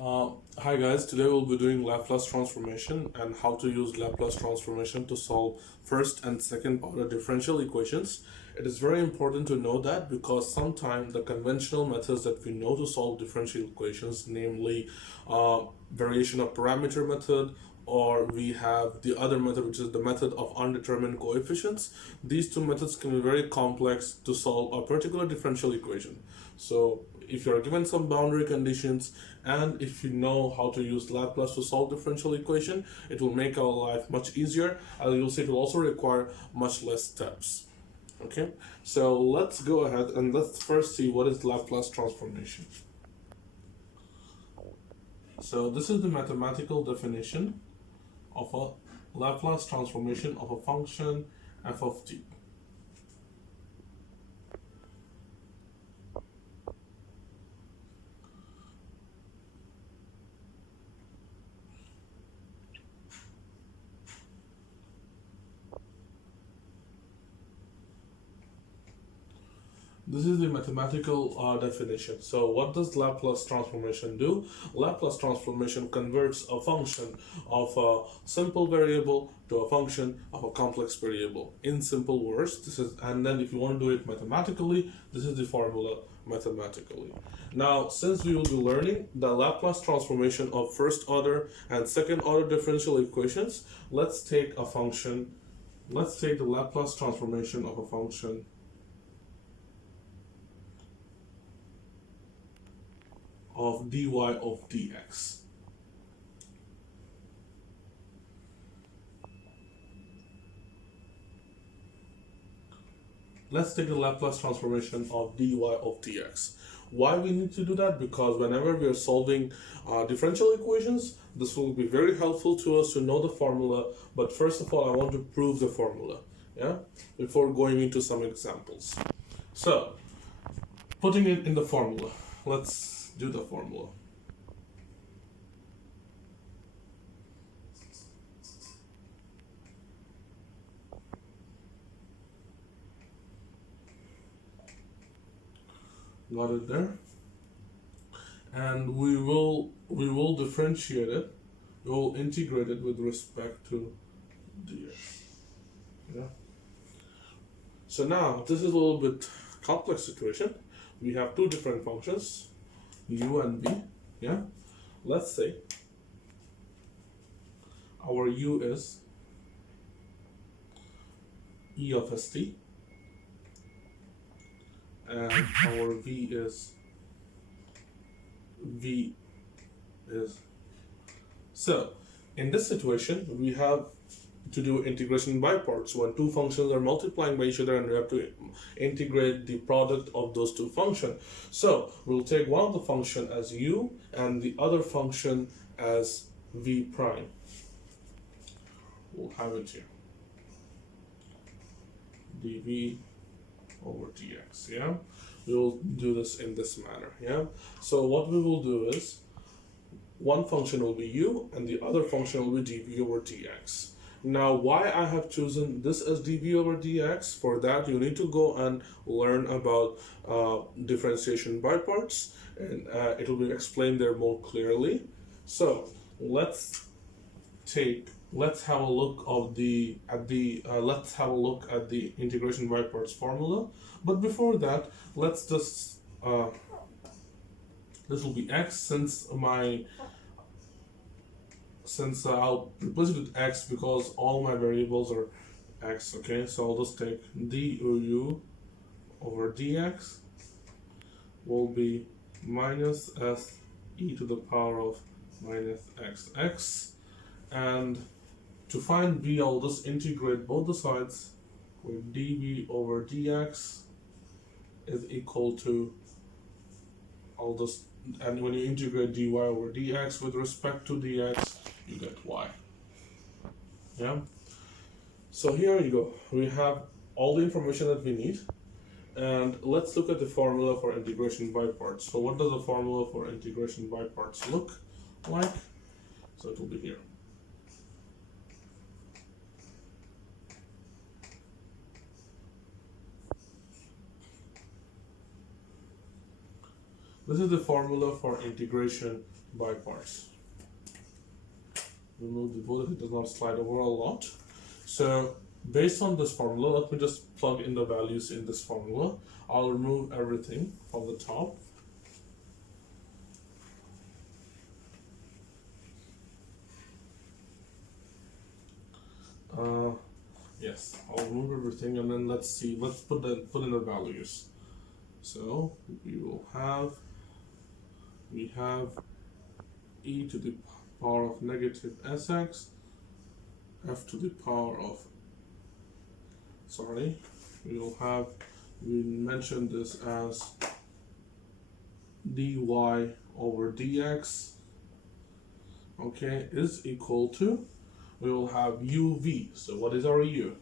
Uh, Hi guys, today we'll be doing Laplace transformation and how to use Laplace transformation to solve first and second order differential equations. It is very important to know that because sometimes the conventional methods that we know to solve differential equations, namely variation of parameter method, or we have the other method, which is the method of undetermined coefficients. These two methods can be very complex to solve a particular differential equation. So if you're given some boundary conditions and if you know how to use Laplace to solve differential equation, it will make our life much easier, and you'll see it will also require much less steps. Okay, so let's go ahead and let's first see what is Laplace transformation. So this is the mathematical definition of a Laplace transformation of a function f of t. This is the mathematical definition. So what does Laplace transformation do? Laplace transformation converts a function of a simple variable to a function of a complex variable. In simple words, this is, and then if you want to do it mathematically, this is the formula mathematically. Now, since we will be learning the Laplace transformation of first order and second order differential equations, let's take a function. Let's take the Laplace transformation of a function of dy of dx. Let's take the Laplace transformation of dy of dx. Why we need to do that? Because whenever we are solving differential equations, this will be very helpful to us to know the formula. But first of all, I want to prove the formula, yeah, before going into some examples. So, putting it in the formula, let's do the formula. Got it there? And we will differentiate it. We will integrate it with respect to dx. Yeah. So now this is a little bit complex situation. We have two different functions, u and v. Yeah. Let's say our u is e of st and our v is so in this situation we have to do integration by parts when two functions are multiplying by each other, and we have to integrate the product of those two functions. So we'll take one of the function as u and the other function as v prime. We'll have it here, dv over dx. Yeah, we will do this in this manner. Yeah, so what we will do is one function will be u and the other function will be dv over dx. Now, why I have chosen this as dv over dx? For that, you need to go and learn about differentiation by parts, and it will be explained there more clearly. So let's have a look at the integration by parts formula. But before that, let's just this will be x, since I'll replace it with x because all my variables are x. Okay, so I'll just take du over dx will be minus s e to the power of minus xx, and to find v, I'll just integrate both the sides with dv over dx is equal to, and when you integrate dy over dx with respect to dx, you get y. Yeah. So here you go. We have all the information that we need, and let's look at the formula for integration by parts. So what does the formula for integration by parts look like? So it will be here. This is the formula for integration by parts. Remove the bullet, it does not slide over a lot. So based on this formula, let me just plug in the values in this formula. I'll remove everything from the top. Yes, I'll remove everything, and then let's see. Let's put in the values. So we have e to the power of negative sx, f to the power of, we mentioned this as dy over dx, okay, is equal to, we will have uv. So what is our u?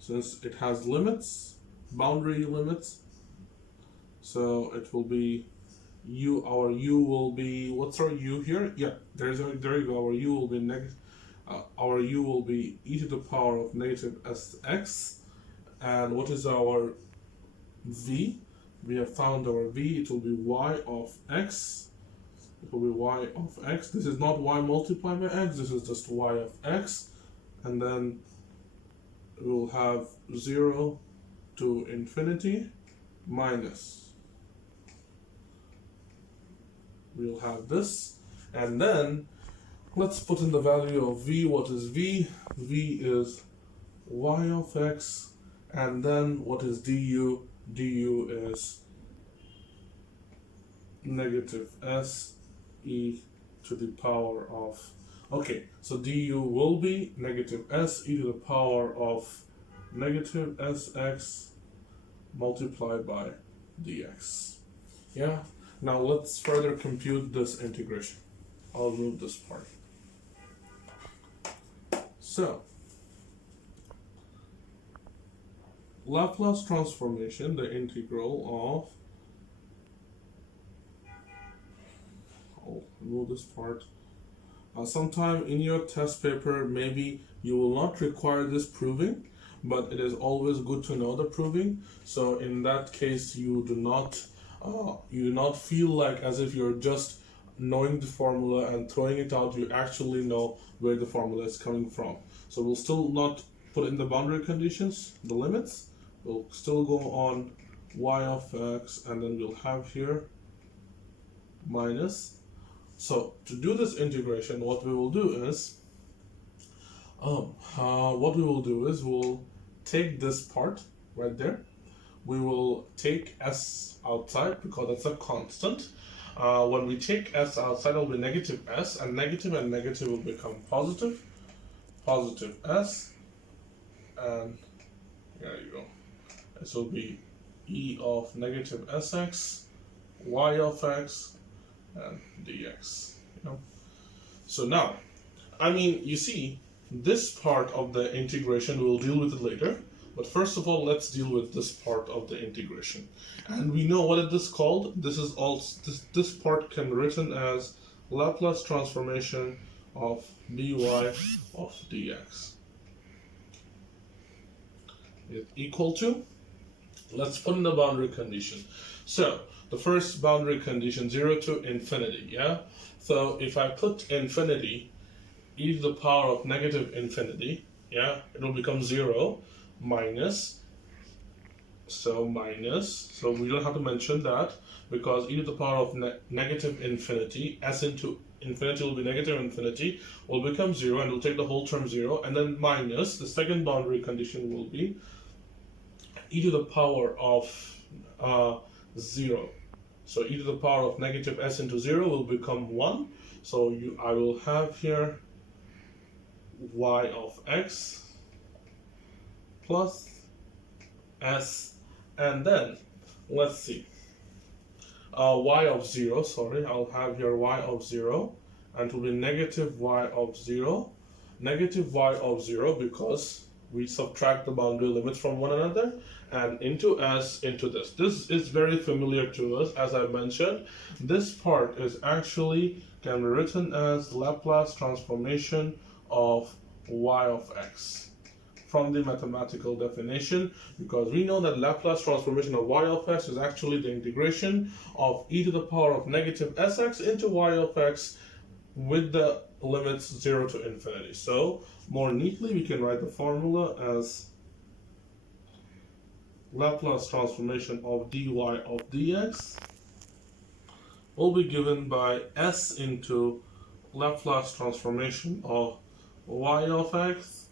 Since it has limits, boundary limits, so it will be our u will be, what's our u here? Yeah, there you go. Our u will be our u will be e to the power of negative sx. And what is our v? We have found our v. It will be y of x. It will be y of x. This is not y multiplied by x. This is just y of x. And then we will have 0 to infinity minus. We'll have this, and then let's put in the value of v. What is v? v is y of x, and then what is du? du is negative s e to the power of, okay, so du will be negative s e to the power of negative sx multiplied by dx. Yeah. Now let's further compute this integration. I'll move this part. So, Laplace transformation, the integral of, I'll remove this part. Sometime in your test paper, maybe you will not require this proving, but it is always good to know the proving. So in that case, you do not feel like as if you're just knowing the formula and throwing it out. You actually know where the formula is coming from. So we'll still not put in the boundary conditions, the limits. We'll still go on y of x, and then we'll have here minus. So to do this integration, what we will do is we'll take this part right there. We will take s outside because it's a constant. When we take s outside, it will be negative s, and negative will become positive. Positive s, and there you go. This will be e of negative sx, y of x, and dx. So now, you see, this part of the integration, we'll deal with it later. But first of all, let's deal with this part of the integration. And we know what it is called. This is also this part can be written as Laplace transformation of dy of dx. Is equal to, let's put in the boundary condition. So the first boundary condition, 0 to infinity, yeah? So if I put infinity, e to the power of negative infinity, yeah, it will become 0. Minus, so we don't have to mention that, because e to the power of negative infinity, s into infinity will be negative infinity, will become 0, and we'll take the whole term 0, and then minus, the second boundary condition will be e to the power of 0. So e to the power of negative s into 0 will become 1. So I will have here y of x plus s, and then let's see, y of 0, I'll have here y of 0, and it will be negative y of 0, because we subtract the boundary limits from one another, and into s into this. This is very familiar to us. As I mentioned, this part is actually can be written as Laplace transformation of y of x. from the mathematical definition, because we know that Laplace transformation of y of x is actually the integration of e to the power of negative sx into y of x with the limits 0 to infinity. So more neatly, we can write the formula as Laplace transformation of dy of dx will be given by s into Laplace transformation of y of x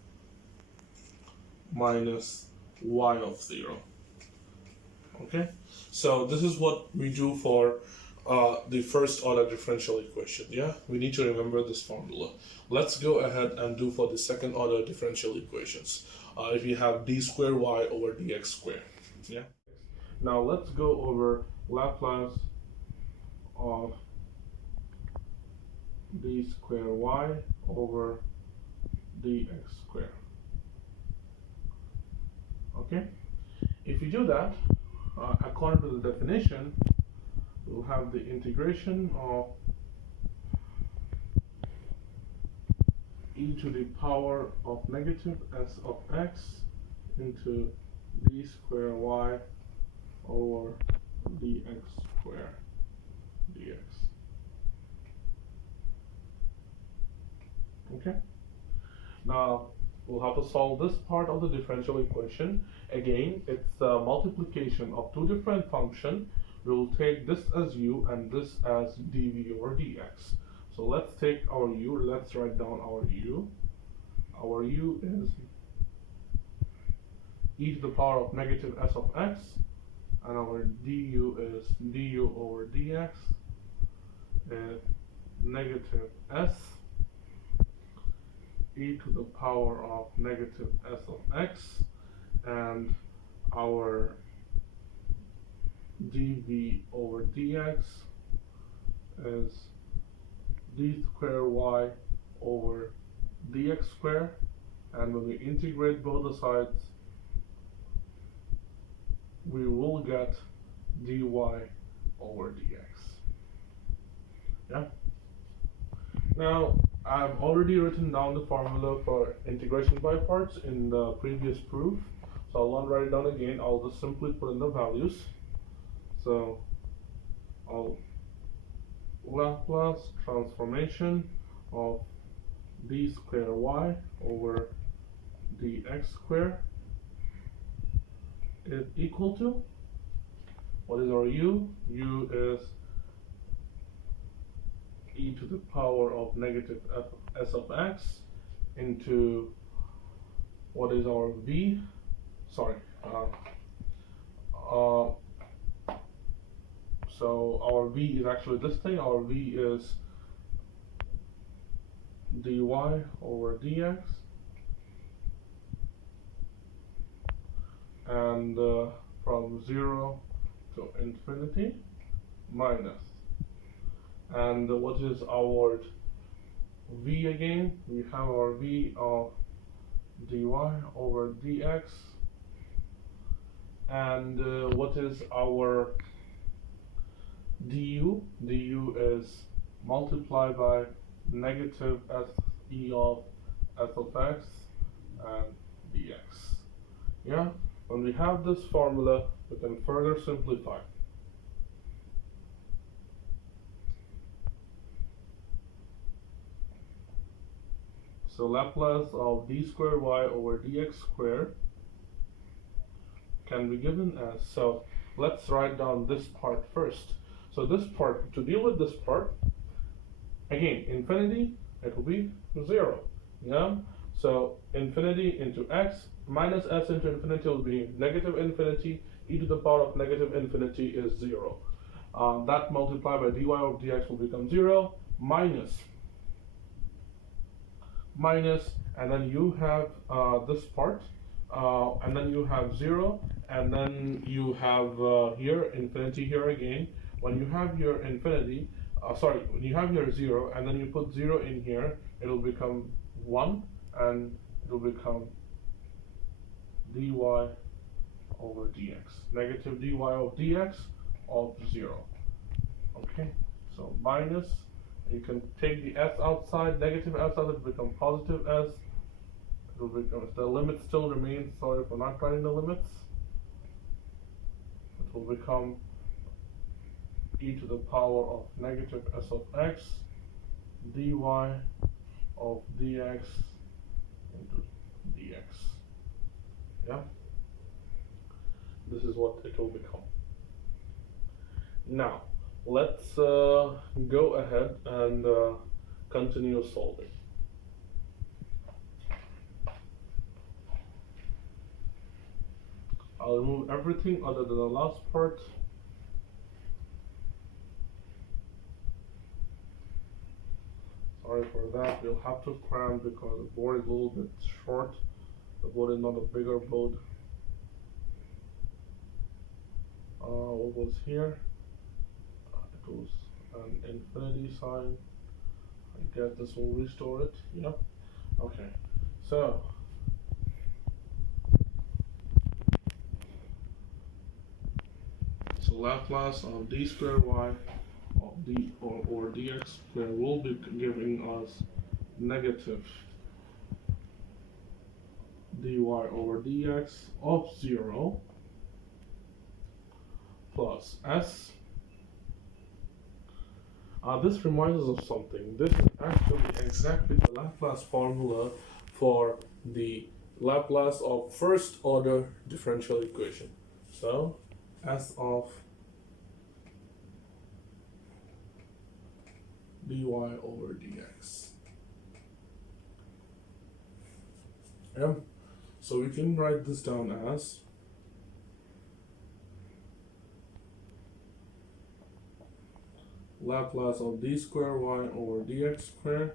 minus y of 0. Okay, so this is what we do for the first order differential equation. Yeah, we need to remember this formula. Let's go ahead and do for the second order differential equations. If you have d squared y over dx squared. Yeah. Now let's go over Laplace of d squared y over dx squared. Okay, if you do that, according to the definition, we'll have the integration of e to the power of negative s of x into d squared y over dx squared dx. Okay, now we'll have to solve this part of the differential equation. Again, it's a multiplication of two different functions. We'll take this as u and this as dv over dx. So let's take our u, let's write down our u. Our u is e to the power of negative s of x, and our du is du over dx is negative s e to the power of negative s of x, and our dv over dx is d squared y over dx squared, and when we integrate both the sides, we will get dy over dx. Yeah. Now, I've already written down the formula for integration by parts in the previous proof, so I won't write it down again. I'll just simply put in the values. So I'll Laplace transformation of d squared y over dx squared is equal to, what is our u? U is e to the power of negative s of x into, what is our v? Sorry. So our v is actually this thing. Our v is dy over dx, and from 0 to infinity minus, and what is our v again? We have our v of dy over dx, and what is our du? Du is multiplied by negative se of s of x and dx. Yeah, when we have this formula, we can further simplify. So Laplace of d squared y over dx squared can be given as, so let's write down this part first. So this part, to deal with this part, again, infinity, it will be 0. Yeah? So infinity into x minus s into infinity will be negative infinity. E to the power of negative infinity is 0. That multiplied by dy over dx will become 0 minus, and then you have this part, and then you have 0, and then you have here infinity here again. When you have your infinity, when you have your 0, and then you put 0 in here, it will become 1, and it will become dy over dx, negative dy over dx of 0. Okay, so minus, you can take the s outside, negative s out, it will become positive s it will become, if the limit still remains, sorry for not writing the limits, it will become e to the power of negative s of x dy of dx into dx. Yeah, this is what it will become. Now let's go ahead and continue solving. I'll remove everything other than the last part. Sorry for that, we'll have to cram because the board is a little bit short. The board is not a bigger board. What was here? It was an infinity sign. I guess this will restore it. Yep. Okay. So Laplace of d squared y of d or dx squared will be giving us negative dy over dx of 0 plus s. This reminds us of something. This is actually exactly the Laplace formula for the Laplace of first order differential equation. So s of dy over dx. Yeah. So we can write this down as Laplace of d squared y over dx squared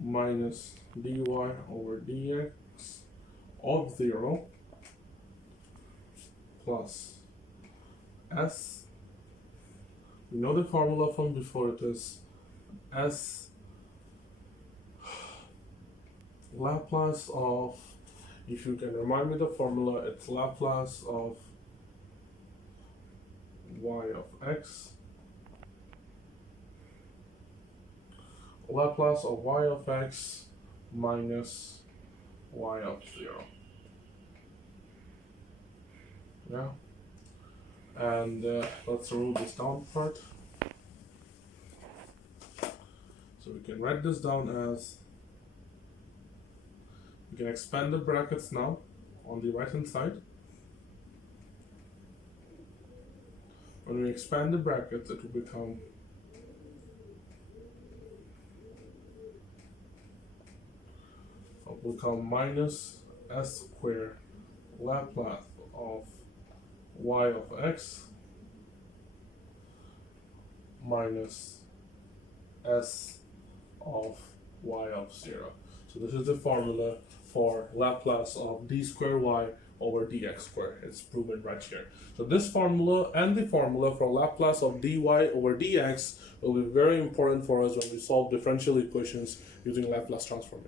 minus dy over dx of 0 plus s. We know the formula from before. It is s Laplace of, if you can remind me the formula, it's Laplace of y of x, Laplace of y of x minus y of 0. Yeah. And let's remove this down part. So we can write this down as, we can expand the brackets now on the right hand side. When we expand the brackets, it will become minus s squared Laplace of y of x minus s of y of 0. So this is the formula for Laplace of d squared y over dx squared. It's proven right here. So this formula and the formula for Laplace of dy over dx will be very important for us when we solve differential equations using Laplace transformation.